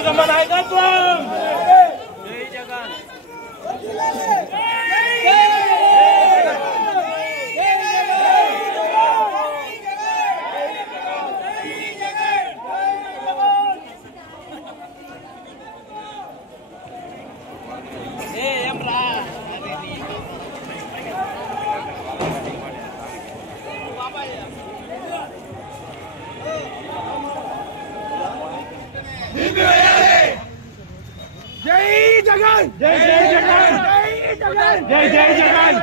దుర్గమ్మ నాయకత్వం. జై జగన్. జై జగన్ జై జై జగన్ జై జగన్ జై జై జగన్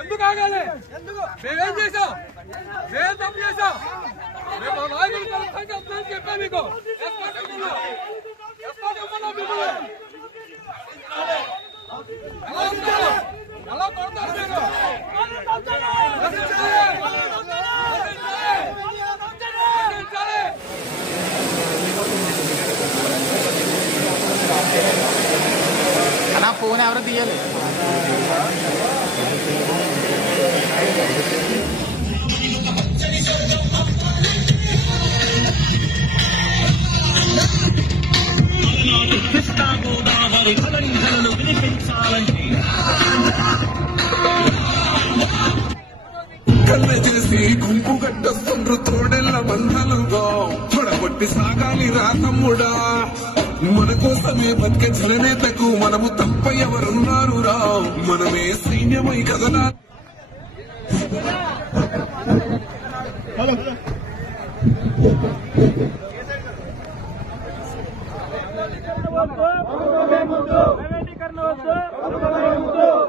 ఎందుకు ఆగాలి? మేమేం చేసాం? మేం తప్పు చేసాం? మేము మా నాయకులు చెప్పాను మీకు. ఎలా కొడతారు మీరు? నా ఫోన్ ఎవరు తీయాలి? కళ్ళ చేసి గుంపు గట్టొస్తుండ్రు తోడెల్ల బంధలుగా తొడగొట్టి సాగాలి రా తమ్ముడా. మన కోసమే బతికే జననేతకు మనము తప్ప ఎవరున్నారు రా. మనమే సైన్యమై కదలా.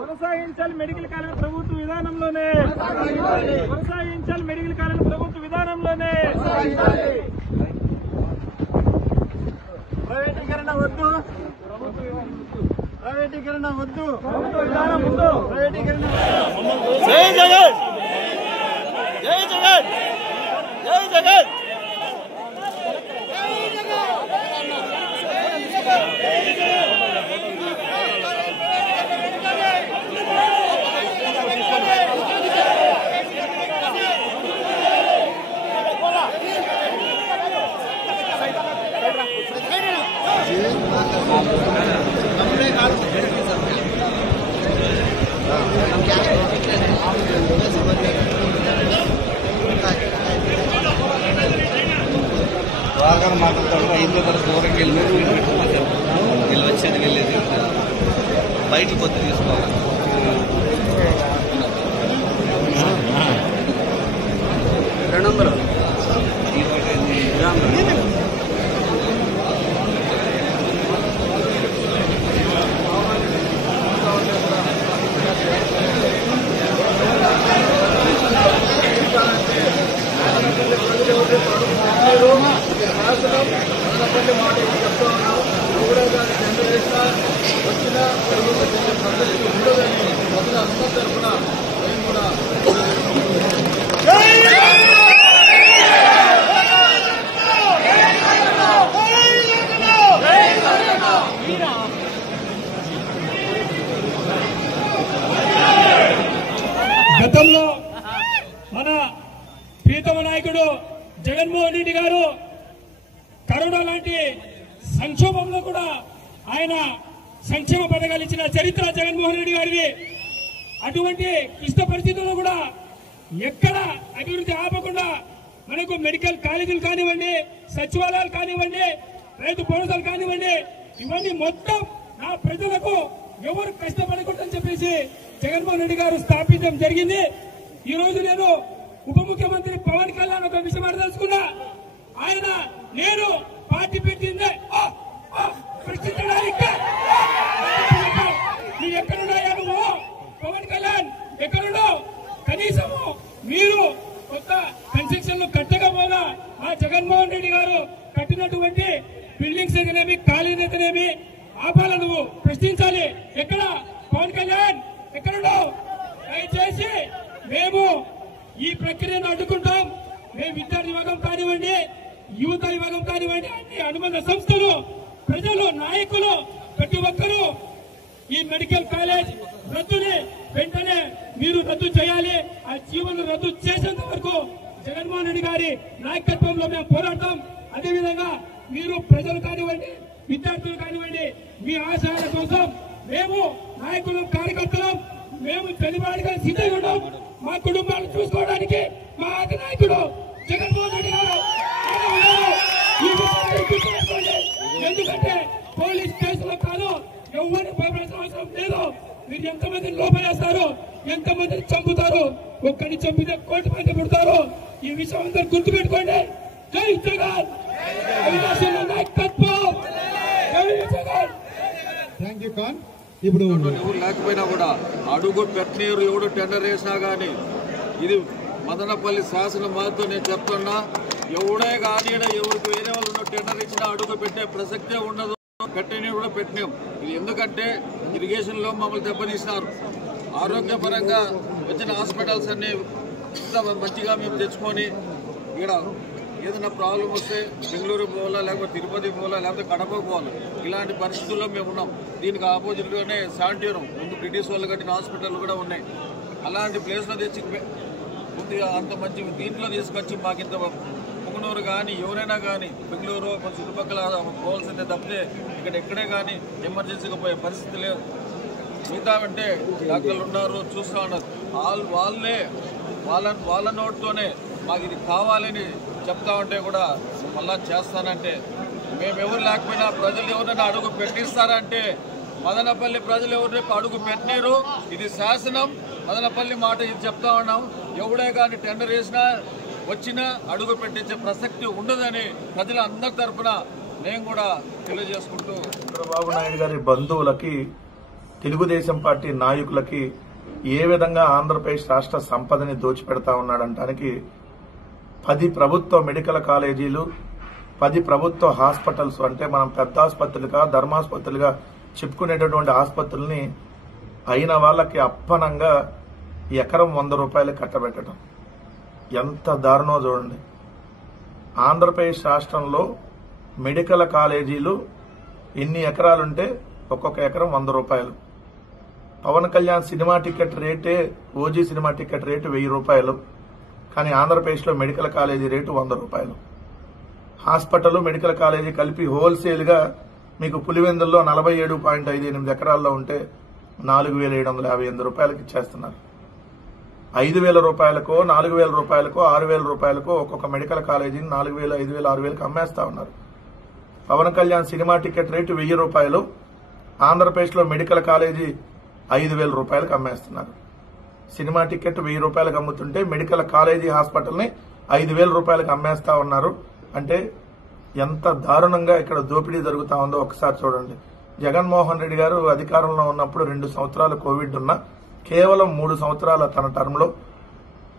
కొనసాగించాలి మెడికల్ కాలేజ్ ప్రభుత్వ విధానంలోనే. కొనసాగించాలి మెడికల్ కాలేజ్ ప్రభుత్వ విధానంలోనే. ప్రైవేటీకరణ వద్దు. ప్రైవేటీకరణ వద్దు. విధానం వద్దు. ప్రైవేటీకరణ. జై జగన్ జై జగన్ జై జగన్. మాట్లాడతాడు 5 వరకు దూరంకి వెళ్ళినది వీళ్ళు వచ్చేది వెళ్ళేది బయటకు కొద్ది తీసుకోవాలి. గతంలో మన ప్రీతమ నాయకుడు జగన్మోహన్ రెడ్డి గారు కరోనా లాంటి సంక్షోభంలో కూడా ఆయన సంక్షేమ పథకాలు ఇచ్చిన చరిత్ర జగన్మోహన్ రెడ్డి గారిది. అటువంటి క్లిష్ట పరిస్థితుల్లో కూడా ఎక్కడ అభివృద్ధి ఆపకుండా మనకు మెడికల్ కాలేజీలు కానివ్వండి, సచివాలయాలు కానివ్వండి, రైతు భరోసాలు కానివ్వండి, ఇవన్నీ మొత్తం నా ప్రజలకు ఎవరు కష్టపడకూడదని చెప్పేసి జగన్మోహన్ రెడ్డి గారు స్థాపించడం జరిగింది. ఈ రోజు నేను ఉప ముఖ్యమంత్రి పవన్ కళ్యాణ్ ఒక విషయం అడదలుచుకున్నా. ఆయన నేను పార్టీ పెట్టిందే ప్రశ్నించడానికి నువ్వు ఎక్కడున్నాయా? నువ్వు పవన్ కళ్యాణ్ ఎక్కడున్నావు? కనీసము మీరు కొత్త కన్స్ట్రక్షన్లు కట్టకపోగా ఆ జగన్మోహన్ రెడ్డి గారు కట్టినటువంటి బిల్డింగ్స్ అయితేనేమి, కాలేజీ అయితేనేమి ఆపాల నువ్వు ప్రశ్నించాలి. ఎక్కడ పవన్ కళ్యాణ్ ఎక్కడున్నావు? దయచేసి మేము ఈ ప్రక్రియను అడ్డుకుంటాం. మేము విద్యార్థి విభాగం కానివ్వండి, యువత విభాగం కానివ్వండి, అన్ని అనుబంధ సంస్థలు, ప్రజలు, నాయకులు ప్రతి ఒక్కరూ ఈ మెడికల్ కాలేజ్ రద్దుని వెంటనే మీరు రద్దు చేయాలి. ఆ జీవోను రద్దు చేసేంత వరకు జగన్మోహన్ రెడ్డి గారి నాయకత్వంలో మేము పోరాడతాం. అదేవిధంగా మీరు ప్రజలు కానివ్వండి, విద్యార్థులు కానివ్వండి, మీ ఆశయాల కోసం మేము నాయకులం, కార్యకర్తలం, మేము చనివాడిగా సిద్ధంగా ఉన్నాం. మా కుటుంబాలను చూసుకోవడానికి మా అధినాయకుడు జగన్మోహన్ రెడ్డి గారు ఈ విషయాన్ని గుర్తుపెట్టుకోండి. ఎందుకంటే పోలీస్ కేసులో కాదు, ఎవరిని భయపడాల్సిన అవసరం లేదు. మీరు ఎంతమందిని లోపలేస్తారు, ఎంతమందిని చంపుతారు, ఒక్కడిని చంపితే కోటి మంది పుడతారు. ఈ విషయం అందరూ గుర్తుపెట్టుకోండి. జై జగన్, నాయకత్వం, జై జగన్. Thank you Khan. ఇప్పుడు ఎవరు లేకపోయినా కూడా అడుగు పెట్టనీరు, ఎవడు టెండర్ వేసినా కానీ ఇది మదనపల్లి శాసన మాతో నేను చెప్తున్నా. ఎవడే కానీ ఎవరికి వేరే వాళ్ళు టెండర్ ఇచ్చినా అడుగు పెట్టే ప్రసక్తే ఉండదు. పెట్టని కూడా పెట్టినాం. ఇది ఎందుకంటే ఇరిగేషన్ లో మమ్మల్ని దెబ్బతీసినారు. ఆరోగ్యపరంగా వచ్చిన హాస్పిటల్స్ అన్ని మంచిగా మేము తెచ్చుకొని ఇక్కడ ఏదైనా ప్రాబ్లం వస్తే బెంగళూరు పోవాలా, లేకపోతే తిరుపతి పోవాలా, లేకపోతే కడప పోవాలా, ఇలాంటి పరిస్థితుల్లో మేము ఉన్నాం. దీనికి ఆపోజిట్గానే శాంటివరం ముందు బ్రిటిష్ వాళ్ళు కట్టిన హాస్పిటల్ కూడా ఉన్నాయి. అలాంటి ప్లేస్లో తెచ్చి కొద్దిగా అంత మంచి దీంట్లో తీసుకొచ్చి మాకు ఇంత పుంగనూరు కానీ ఎవరైనా కానీ బెంగళూరు కొంచెం చుట్టుపక్కల పోవాల్సిందే తప్పితే ఇక్కడ ఎక్కడే కానీ ఎమర్జెన్సీగా పోయే పరిస్థితి లేదు. మిగతా అంటే డాక్టర్లు ఉన్నారు, చూస్తూ ఉన్నారు. వాళ్ళ నోటితోనే మాకు ఇది కావాలని చెప్తా ఉంటే కూడా మళ్ళా చేస్తానంటే మేమెవరు లేకపోయినా ప్రజలు ఎవరైనా అడుగు పెట్టిస్తారంటే మదనపల్లి ప్రజలు ఎవరు అడుగు పెట్టినారు. ఇది శాసనం, మదనపల్లి మాట ఇది చెప్తా ఉన్నాం. ఎవడే కానీ టెండర్ వేసినా వచ్చినా అడుగు పెట్టించే ప్రసక్తి ఉండదని ప్రజలందరి తరఫున నేను కూడా తెలియజేసుకుంటూ, చంద్రబాబు నాయుడు గారి బంధువులకి, తెలుగుదేశం పార్టీ నాయకులకి ఏ విధంగా ఆంధ్రప్రదేశ్ రాష్ట్ర సంపదని దోచిపెడతా ఉన్నాడంటానికి 10 ప్రభుత్వ మెడికల్ కాలేజీలు, 10 ప్రభుత్వ హాస్పిటల్స్, అంటే మనం పెద్ద ఆసుపత్రులుగా, ధర్మాసుపత్రులుగా చెప్పుకునేటటువంటి ఆసుపత్రుల్ని అయిన వాళ్ళకి అప్పనంగా ఎకరం 100 రూపాయలు కట్టబెట్టడం ఎంత దారుణో చూడండి. ఆంధ్రప్రదేశ్ రాష్ట్రంలో మెడికల్ కాలేజీలు ఎన్ని ఎకరాలుంటే ఒక్కొక్క ఎకరం 100 రూపాయలు. పవన్ కళ్యాణ్ సినిమా టికెట్ రేటే, ఓజీ సినిమా టికెట్ రేటు 1000 రూపాయలు. కానీ ఆంధ్రప్రదేశ్లో మెడికల్ కాలేజీ రేటు 100 రూపాయలు. హాస్పిటల్, మెడికల్ కాలేజీ కలిపి హోల్సేల్ గా మీకు పులివెందుల్లో 47.58 ఎకరాల్లో ఉంటే 4758 రూపాయలకి ఇచ్చేస్తున్నారు. 5000 రూపాయలకో, 4000 రూపాయలకో, 6000 రూపాయలకో ఒక్కొక్క మెడికల్ కాలేజీని 4000, 5000, 6000కి అమ్మేస్తా ఉన్నారు. Pawan Kalyan cinema ticket rate 1000 రూపాయలు. ఆంధ్రప్రదేశ్లో మెడికల్ కాలేజీ 5000 రూపాయలకు అమ్మేస్తున్నారు. సినిమా టికెట్ 1000 రూపాయలకు అమ్ముతుంటే మెడికల్ కాలేజీ హాస్పిటల్ని 5000 రూపాయలకు అమ్మేస్తా ఉన్నారు. అంటే ఎంత దారుణంగా ఇక్కడ దోపిడీ జరుగుతా ఉందో ఒకసారి చూడండి. జగన్మోహన్ రెడ్డి గారు అధికారంలో ఉన్నప్పుడు 2 సంవత్సరాలు కోవిడ్ ఉన్నా కేవలం 3 సంవత్సరాల తన టర్మ్లో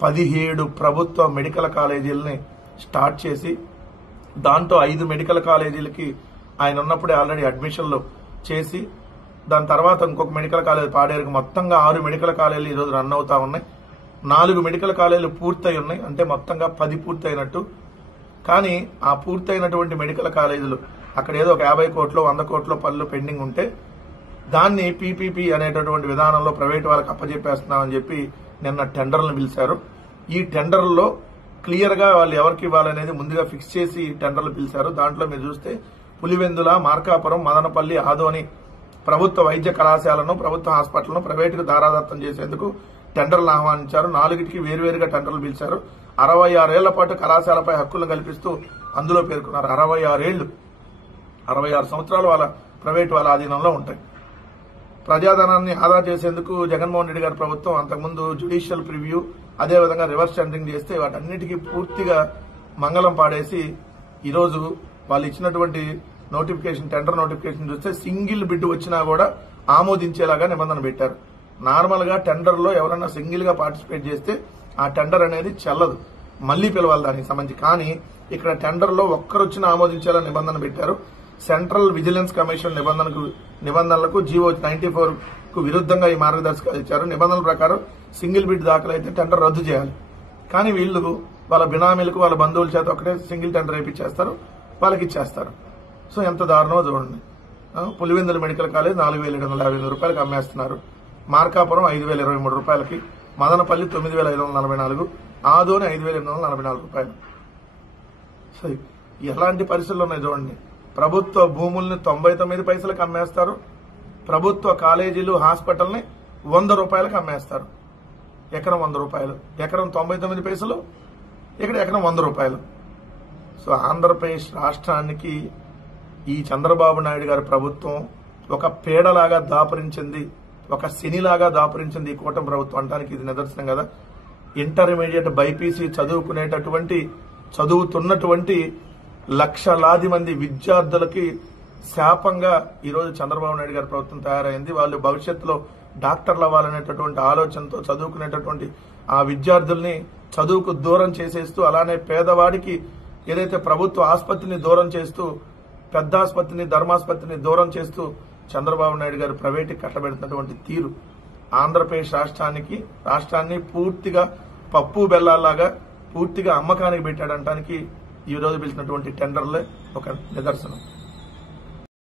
17 ప్రభుత్వ మెడికల్ కాలేజీలని స్టార్ట్ చేసి దాంతో 5 మెడికల్ కాలేజీలకి ఆయన ఉన్నప్పుడే ఆల్రెడీ అడ్మిషన్లు చేసి దాని తర్వాత ఇంకొక మెడికల్ కాలేజ్ పాడేరుకు మొత్తంగా 6 మెడికల్ కాలేజీలు ఈరోజు రన్ అవుతా ఉన్నాయి. 4 మెడికల్ కాలేజీలు పూర్తయి ఉన్నాయి. అంటే మొత్తంగా 10 పూర్తయినట్టు. కానీ ఆ పూర్తయినటువంటి మెడికల్ కాలేజీలు అక్కడ ఏదో ఒక 50 కోట్లు 100 కోట్ల పనులు పెండింగ్ ఉంటే దాన్ని పీపీపీ అనేటటువంటి విధానంలో ప్రైవేట్ వాళ్ళకి అప్పచెప్పేస్తున్నామని చెప్పి నిన్న టెండర్లను పిలిచారు. ఈ టెండర్లలో క్లియర్ గా వాళ్ళు ఎవరికి ఇవ్వాలనేది ముందుగా ఫిక్స్ చేసి టెండర్లు పిలిచారు. దాంట్లో మీరు చూస్తే పులివెందుల, మార్కాపురం, మదనపల్లి, ఆదోని ప్రభుత్వ వైద్య కళాశాలను, ప్రభుత్వ హాస్పిటల్ను ప్రైవేటుకు దారాదత్తం చేసేందుకు టెండర్లు ఆహ్వానించారు. 4కి వేరువేరుగా టెండర్లు పిలిచారు. 66 ఏళ్ల పాటు కళాశాలపై హక్కులను కల్పిస్తూ అందులో పేర్కొన్నారు. 66 సంవత్సరాలు వాళ్ళ ప్రైవేట్ వాళ్ళ ఆధీనంలో ఉంటాయి. ప్రజాధనాన్ని ఆదా చేసేందుకు జగన్మోహన్ రెడ్డి గారి ప్రభుత్వం అంతకుముందు జ్యుడిషియల్ ప్రివ్యూ, అదేవిధంగా రివర్స్ టెండరింగ్ చేస్తే వాటన్నిటికీ పూర్తిగా మంగళం పాడేసి ఈరోజు వాళ్ళు ఇచ్చినటువంటి నోటిఫికేషన్, టెండర్ నోటిఫికేషన్ చూస్తే సింగిల్ బిడ్ వచ్చినా కూడా ఆమోదించేలాగా నిబంధన పెట్టారు. నార్మల్ గా టెండర్ లో ఎవరైనా సింగిల్ గా పార్టిసిపేట్ చేస్తే ఆ టెండర్ అనేది చెల్లదు, మళ్లీ పిలవాలి దానికి సంబంధించి. కానీ ఇక్కడ టెండర్ లో ఒక్కరొచ్చినా ఆమోదించేలా నిబంధన పెట్టారు. సెంట్రల్ విజిలెన్స్ కమిషన్ నిబంధనలకు జీవో 94 కు విరుద్ధంగా ఈ మార్గదర్శకాలు ఇచ్చారు. నిబంధనల ప్రకారం సింగిల్ బిడ్ దాఖలైతే టెండర్ రద్దు చేయాలి. కానీ వీళ్ళు వాళ్ళ బినామీలకు, వాళ్ళ బంధువుల చేత ఒకటే సింగిల్ టెండర్ వేయించేస్తారు, వాళ్ళకి ఇచ్చేస్తారు. సో ఎంత దారుణమో చూడండి. పులివెందుల మెడికల్ కాలేజ్ 4,750 రూపాయలకి అమ్మేస్తున్నారు. మార్కాపురం 5,023 రూపాయలకి, మదనపల్లి 9,544, ఆదోని 5,844 రూపాయలు. సో ఎలాంటి పరిస్థితులు ఉన్నాయి చూడండి. ప్రభుత్వ భూముల్ని 99 పైసలకు అమ్మేస్తారు. ప్రభుత్వ కాలేజీలు, హాస్పిటల్ని 100 రూపాయలకు అమ్మేస్తారు. ఎకరం 100 రూపాయలు, ఎకరం 99 పైసలు, ఇక్కడ ఎకరం 100 రూపాయలు. సో ఆంధ్రప్రదేశ్ రాష్ట్రానికి ఈ చంద్రబాబు నాయుడు గారి ప్రభుత్వం ఒక పేడలాగా దాపురించింది, ఒక శనిలాగా దాపురించింది ఈ కూటమి ప్రభుత్వం అంటానికి ఇది నిదర్శనం కదా. ఇంటర్మీడియట్ బైపీసీ చదువుతున్నటువంటి లక్షలాది మంది విద్యార్థులకి శాపంగా ఈరోజు చంద్రబాబు నాయుడు గారి ప్రభుత్వం తయారైంది. వాళ్ళు భవిష్యత్తులో డాక్టర్లు అవ్వాలనేటటువంటి ఆలోచనతో చదువుకునేటటువంటి ఆ విద్యార్థుల్ని చదువుకు దూరం చేసేస్తూ, అలానే పేదవాడికి ఏదైతే ప్రభుత్వ ఆసుపత్రిని దూరం చేస్తూ, పెద్ద ఆసుపత్రిని, ధర్మాసుపత్రిని దూరం చేస్తూ చంద్రబాబు నాయుడు గారు ప్రైవేట్కి కట్టబెడుతున్నటువంటి తీరు ఆంధ్రప్రదేశ్ రాష్ట్రాన్ని పూర్తిగా పప్పు బెల్లాల్లాగా పూర్తిగా అమ్మకానికి పెట్టాడంటానికి ఈ రోజు పిలిచినటువంటి టెండర్లే ఒక నిదర్శనం.